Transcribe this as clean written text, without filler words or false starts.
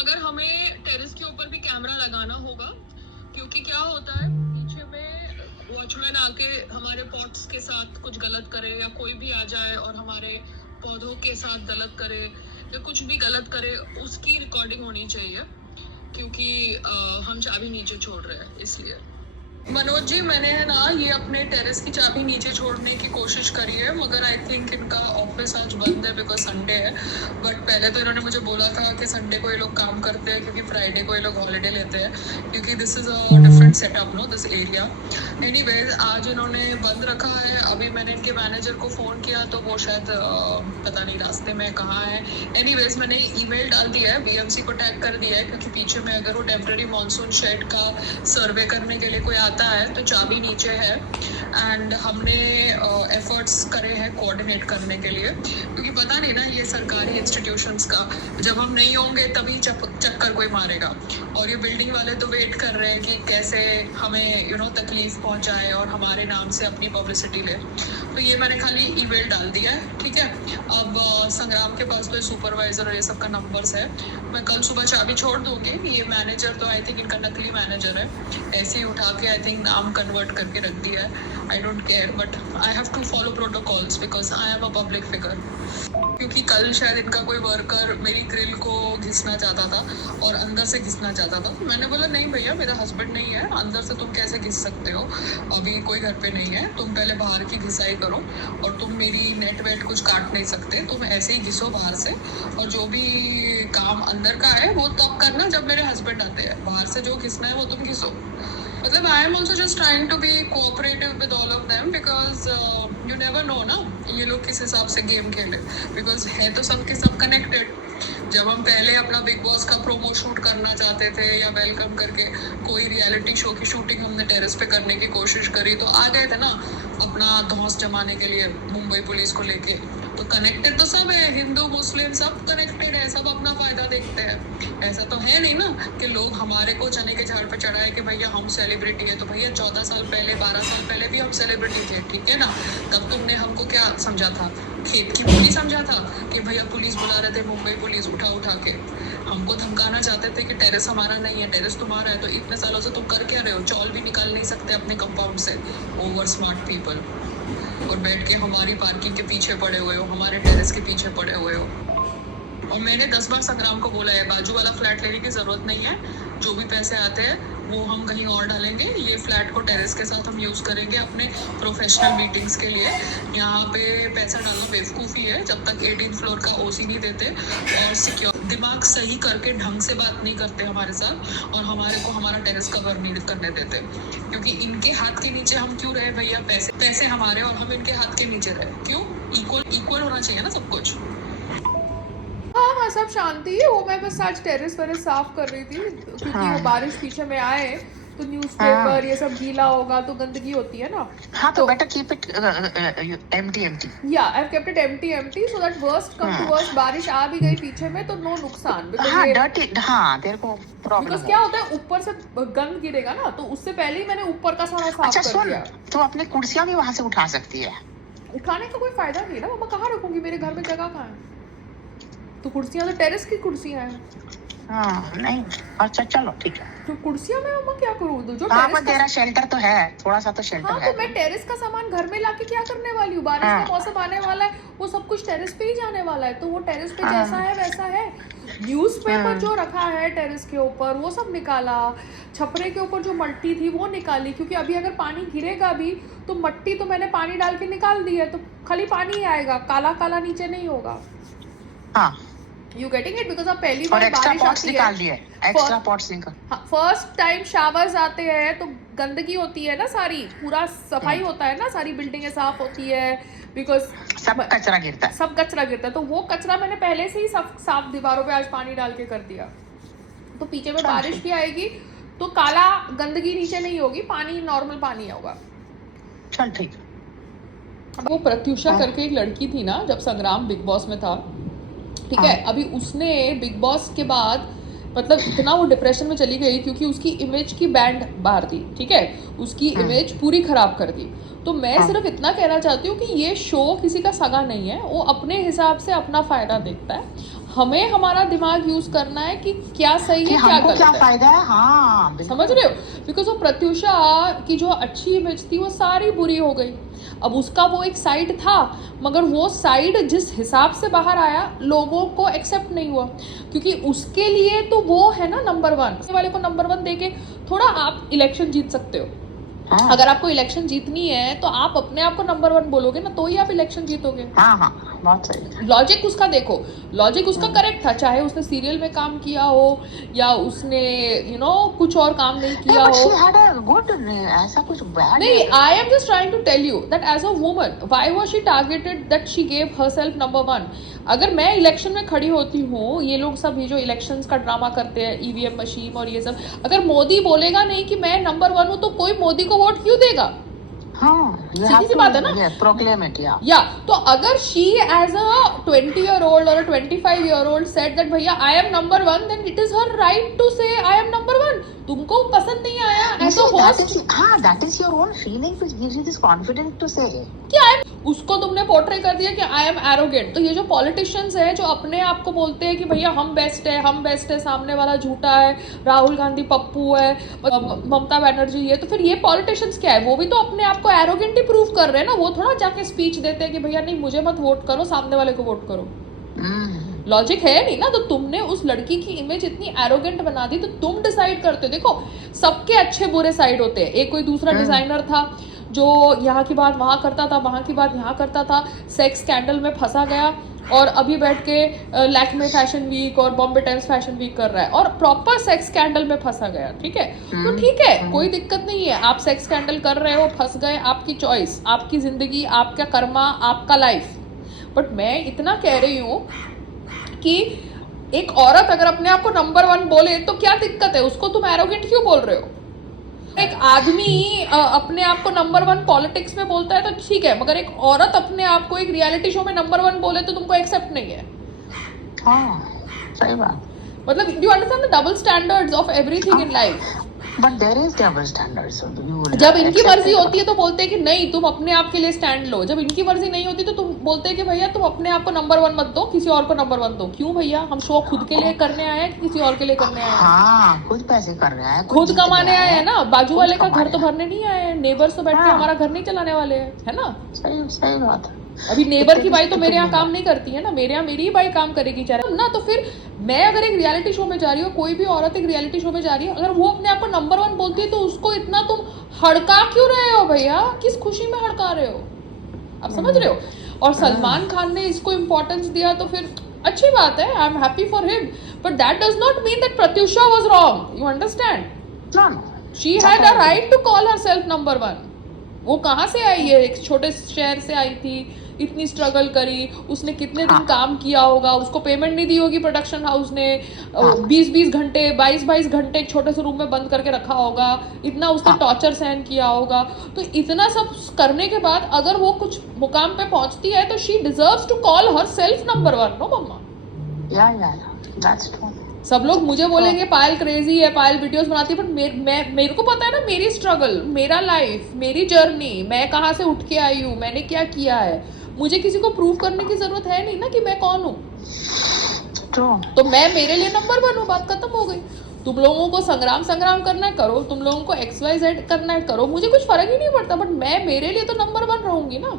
मगर हमें टेरेस के ऊपर भी कैमरा लगाना होगा, क्योंकि क्या होता है पीछे में वॉचमैन आके हमारे पॉट्स के साथ कुछ गलत करे या कोई भी आ जाए और हमारे पौधों के साथ गलत करे या कुछ भी गलत करे, उसकी रिकॉर्डिंग होनी चाहिए, क्योंकि हम चाबी नीचे छोड़ रहे हैं इसलिए। मनोज जी, मैंने है ना ये अपने टेरेस की चाबी नीचे छोड़ने की कोशिश करी है, मगर आई थिंक इनका ऑफिस आज बंद है बिकॉज संडे है। बट पहले तो इन्होंने मुझे बोला था कि संडे को ये लोग काम करते हैं क्योंकि फ्राइडे को ये लोग हॉलीडे लेते हैं, क्योंकि this is a different setup no this area. Anyways आज इन्होंने बंद रखा है। अभी मैंने इनके मैनेजर को फ़ोन किया तो वो शायद पता नहीं रास्ते में कहाँ है। एनीवेज मैंने ईमेल डाल दिया है, बीएमसी को टैग कर दिया है, क्योंकि पीछे में अगर वो टेम्प्रेरी मानसून शेड का सर्वे करने के लिए कोई आता है तो चाबी नीचे है। एंड हमने एफर्ट्स करे हैं कोऑर्डिनेट करने के लिए, क्योंकि पता नहीं ना ये सरकारी इंस्टीट्यूशंस का जब हम नहीं होंगे तभी चक्कर कोई मारेगा, और ये बिल्डिंग वाले तो वेट कर रहे हैं कि कैसे हमें तकलीफ पहुंचाए और हमारे नाम से अपनी पब्लिसिटी ले। तो ये मैंने खाली ईमेल डाल दिया है, ठीक है। अब संग्राम के पास तो सुपरवाइजर और ये सब का नंबर्स है, मैं कल सुबह चाबी छोड़ दूंगी। ये मैनेजर तो आई थिंक इनका नकली मैनेजर है, ऐसे ही उठा के आई थिंक नाम कन्वर्ट करके रख दिया है। I don't care, but I have to follow protocols because I am a public figure. क्योंकि कल शायद इनका कोई वर्कर मेरी ग्रिल को घिसना चाहता था और अंदर से घिसना चाहता था। मैंने बोला नहीं भैया, मेरा हस्बैंड नहीं है, अंदर से तुम कैसे घिस सकते हो, अभी कोई घर पे नहीं है, तुम पहले बाहर की घिसाई करो, और तुम मेरी नेट वेट कुछ काट नहीं सकते, तुम ऐसे ही घिसो बाहर से, और जो भी काम अंदर का है वो तब करना जब मेरे हस्बैंड आते हैं, बाहर से जो घिसना है वो तुम घिसो। मतलब I am also just trying to be cooperative with all of them, because you never know ना ये लोग किस हिसाब से गेम खेले, बिकॉज है तो सब के सब कनेक्टेड। जब हम पहले अपना बिग बॉस का प्रोमो शूट करना चाहते थे या वेलकम करके कोई रियलिटी शो की शूटिंग हमने टेरेस पे करने की कोशिश करी, तो आ गए थे ना अपना धौंस जमाने के लिए मुंबई पुलिस को लेके। तो कनेक्टेड तो सब है, हिंदू मुस्लिम सब कनेक्टेड है, सब अपना फायदा देखते हैं। ऐसा तो है नहीं ना कि लोग हमारे को चने के झाड़ पे चढ़ाए कि भैया हम सेलिब्रिटी है। तो भैया 14 साल पहले 12 साल पहले भी हम सेलिब्रिटी थे, ठीक है ना। तब तुमने हमको क्या समझा था, खेत की बोली समझा था कि भैया पुलिस बुला रहे थे, मुंबई पुलिस उठा के हमको धमकाना चाहते थे कि टेरेस हमारा नहीं है, टेरेस तुम्हारा है। तो इतने सालों से तुम कर क्या रहे हो, चौल भी निकाल नहीं सकते अपने कंपाउंड से, ओवर स्मार्ट पीपल, और बैठ के हमारी पार्किंग के पीछे पड़े हुए हो, हमारे टेरेस के पीछे पड़े हुए हो। और मैंने 10 बार संग्राम को बोला है बाजू वाला फ्लैट लेने की जरूरत नहीं है, जो भी पैसे आते हैं वो हम कहीं और डालेंगे, ये फ्लैट को टेरेस के साथ हम यूज करेंगे अपने प्रोफेशनल मीटिंग्स के लिए। यहाँ पे पैसा डालना बेवकूफ़ी है जब तक 18th फ्लोर का ओसी नहीं देते, और सिक्योर दिमाग सही करके ढंग से बात नहीं करते हमारे साथ, और हमारे को हमारा टेरेस कवर नहीं करने देते, क्योंकि इनके हाथ के नीचे हम क्यों रहे भैया, पैसे हमारे और हम इनके हाथ के नीचे रहे क्यों। इक्वल होना चाहिए ना सब कुछ। हाँ हाँ, सब शांति है। वो मैं बस आज टेरेस वेरेस साफ कर रही थी, क्योंकि हाँ वो बारिश पीछे में आए तो हाँ न्यूज़पेपर ये सब गीला होगा तो गंदगी होती है ना। हाँ, तो तो बेटर कीप इट empty. या I kept it empty so that worst come to worst, बारिश आ भी गई पीछे में तो नो नुकसान, बिकॉज हाँ ये डर्टी, हाँ तेरे को प्रॉब्लम बिकॉज हो। क्या होता है ऊपर से गंद गिरेगा ना, तो उससे पहले ही मैंने ऊपर का सारा साफ अच्छा कर सुन, दिया। तू अपनी कुर्सियां भी वहां से उठा सकती है। उठाने का कोई फायदा नहीं है ना, मम्मा कहाँ रखूंगी, मेरे घर में जगह कहाँ है। तो कुर्सियां तो टेरेस की कुर्सियां हैं। हाँ नहीं, अच्छा चलो ठीक है। तो कुर्सियां मैं मम्मा क्या करूँ, जो हाँ टेरेस पर तेरा शेल्टर तो है, थोड़ा सा तो शेल्टर हाँ, है। तो मैं टेरेस का सामान घर में लाके क्या करने वाली हूँ, बारिश का मौसम आने वाला है, वो सब कुछ टेरेस पे ही जाने वाला है, तो वो टेरेस पे जैसा है वैसा है। न्यूज़पेपर जो रखा है टेरेस के ऊपर वो सब निकाला, छपरे के ऊपर जो मट्टी थी वो निकाली, क्योंकि अभी अगर पानी गिरेगा भी तो मट्टी तो मैंने पानी डाल के निकाल दी है, तो खाली पानी ही आएगा, काला काला नीचे नहीं होगा। हाँ, यू गेटिंग इट, बिकॉज अब पहली और बार एक्स्ट्रा बारिश पॉट्स आती निकाल है, दिए, एक्स्ट्रा पॉट्स निकाल। फर्स्ट टाइम शावर्स आते हैं तो गंदगी होती है ना, सारी पूरा सफाई होता है ना, सारी बिल्डिंगें साफ होती है, बिकॉज सब कचरा गिरता है, सब कचरा गिरता है, तो वो कचरा मैंने पहले से ही सब साफ दीवारों पे आज पानी डाल के कर दिया। तो पीछे में बारिश भी आएगी तो काला गंदगी नीचे नहीं होगी, पानी नॉर्मल पानी होगा। चल ठीक। वो प्रत्युषा करके एक लड़की थी ना जब संग्राम बिग बॉस में था, ठीक है, अभी उसने बिग बॉस के बाद मतलब इतना वो डिप्रेशन में चली गई क्योंकि उसकी इमेज की बैंड बाहर थी, ठीक है, उसकी इमेज पूरी खराब कर दी। तो मैं सिर्फ इतना कहना चाहती हूँ कि ये शो किसी का सगा नहीं है, वो अपने हिसाब से अपना फायदा देखता है। हमें हमारा दिमाग यूज करना है कि क्या सही कि है क्या हमको गलत क्या है, फायदा है। हाँ बिल्कुल। समझ रहे हो? बिकॉज वो प्रत्युषा की जो अच्छी इमेज थी वो सारी बुरी हो गई। अब उसका वो एक साइड था, मगर वो साइड जिस हिसाब से बाहर आया लोगों को एक्सेप्ट नहीं हुआ, क्योंकि उसके लिए तो वो है ना नंबर 1 वाले को नंबर 1 देके थोड़ा आप इलेक्शन जीत सकते हो। हाँ अगर आपको इलेक्शन जीतनी है तो आप अपने आप को नंबर 1 बोलोगे ना, तो ही आप इलेक्शन जीतोगे। हाँ हाँ बहुत सही। लॉजिक उसका देखो, लॉजिक उसका करेक्ट था, चाहे उसने सीरियल में काम किया हो या उसने कुछ और काम नहीं किया But she हो। had a good, ऐसा कुछ bad नहीं, I am just trying to tell you that as a woman why was she targeted that she gave herself number 1। अगर मैं इलेक्शन में खड़ी होती हूँ, ये लोग सब ये जो इलेक्शंस का ड्रामा करते हैं, ईवीएम मशीन और ये सब, अगर मोदी बोलेगा नहीं कि मैं नंबर 1 हूँ तो कोई मोदी को वोट क्यों देगा? हाँ सीधी सी बात है ना। प्रोक्लेम इट या तो अगर शी एज अ 20-year-old और 25-year-old सेड दैट भैया I am number 1, then it is her right to say I am number 1। तुमको पसंद नहीं आया एज अ होस्ट, हाँ that is your own feeling which gives you this confidence to say कि आई उसको तुमने portray कर दिया कि आई एम एरोगेंट। तो ये जो पॉलिटिशियंस है जो अपने आप को बोलते हैं कि भैया हम बेस्ट है, हम बेस्ट है, सामने वाला झूठा है, राहुल गांधी पप्पू है, ममता बनर्जी है, तो फिर ये पॉलिटिशियंस क्या है? वो भी तो अपने आप को एरोगेंट ही प्रूव कर रहे हैं ना। वो थोड़ा जाके स्पीच देते हैं कि भैया नहीं मुझे मत वोट करो, सामने वाले को वोट करो। लॉजिक है नहीं ना। तो तुमने उस लड़की की इमेज इतनी एरोगेंट बना दी, तो तुम डिसाइड करते हो। देखो सबके अच्छे बुरे साइड होते हैं। एक कोई दूसरा डिजाइनर था जो यहाँ की बात वहाँ करता था, वहाँ की बात यहाँ करता था, सेक्स स्कैंडल में फंसा गया और अभी बैठ के लैक्मे फैशन वीक और बॉम्बे टाइम्स फैशन वीक कर रहा है और प्रॉपर सेक्स स्कैंडल में फंसा गया। ठीक है, तो ठीक है, कोई दिक्कत नहीं है। आप सेक्स स्कैंडल कर रहे हो, फंस गए, आपकी चॉइस, आपकी जिंदगी, आपका कर्मा, आपका लाइफ। बट मैं इतना कह रही हूँ कि एक औरत अगर अपने आप को नंबर 1 बोले तो क्या दिक्कत है? उसको तुम एरोगेंट क्यों बोल रहे हो? एक आदमी अपने आप को नंबर 1 पॉलिटिक्स में बोलता है तो ठीक है, मगर एक औरत अपने आप को एक रियलिटी शो में नंबर 1 बोले तो तुमको एक्सेप्ट नहीं है। हाँ सही बात। मतलब you understand the double standards of everything in life. But there is double standards. So you जब इनकी मर्जी होती है तो बोलते हैं कि नहीं तुम अपने आप के लिए स्टैंड लो, जब इनकी मर्जी नहीं होती तो तुम बोलते हैं कि भैया तुम अपने आप को नंबर 1 मत दो, किसी और को नंबर 1 दो। क्यों भैया? हम शो खुद के लिए करने आए हैं कि किसी और के लिए करने आए हैं? हाँ खुद पैसे कर रहे हैं, खुद कमाने आए हैं ना, बाजू वाले का घर तो भरने नहीं आए हैं, नेबर से बैठ के हमारा घर नहीं चलाने वाले हैं, है ना? सही सही बात। अभी नेबर की बाई तो मेरे यहाँ काम नहीं करती है ना, मेरे यहाँ मेरी ही बाई काम करेगी चाहे ना। तो फिर मैं अगर एक रियलिटी शो में जा रही हूँ, कोई भी औरत एक रियलिटी शो में जा रही है, अगर वो अपने आप को नंबर 1 बोलती है तो उसको इतना तुम हड़का क्यों रहे हो भैया? किस खुशी में हड़का रहे हो? आप समझ रहे हो? और सलमान खान ने इसको इम्पोर्टेंस दिया तो फिर अच्छी बात है, I am happy for him, but that does not mean that Pratyusha was wrong. You understand? She had a right to call herself number 1। वो कहाँ से आई है? एक छोटे शहर से आई थी, इतनी स्ट्रगल करी, उसने कितने दिन काम किया होगा, उसको पेमेंट नहीं दी होगी प्रोडक्शन हाउस ने, 20-20 घंटे 22-22 घंटे एक छोटे से रूम में बंद करके रखा होगा, इतना उसने टॉर्चर सहन किया होगा। तो इतना सब करने के बाद अगर वो कुछ मुकाम पे पहुंचती है तो she deserves to call herself number 1, no mamma? या दैट्स ट्रू। सब लोग मुझे बोलेंगे पायल क्रेजी है, पायल वीडियोस बनाती है, बट मेरे को पता है ना मेरी स्ट्रगल, मेरा लाइफ, मेरी जर्नी, मैं कहाँ से उठ के आई हूँ, मैंने क्या किया है। मुझे किसी को प्रूव करने की जरूरत है नहीं ना कि मैं कौन हूँ। तो मैं मेरे लिए नंबर 1 हूँ, बात खत्म हो गई। तुम लोगों को संग्राम करना है करो, तुम लोगों को XYZ करना है करो, मुझे कुछ फर्क ही नहीं पड़ता, बट मैं मेरे लिए तो नंबर 1 रहूंगी ना।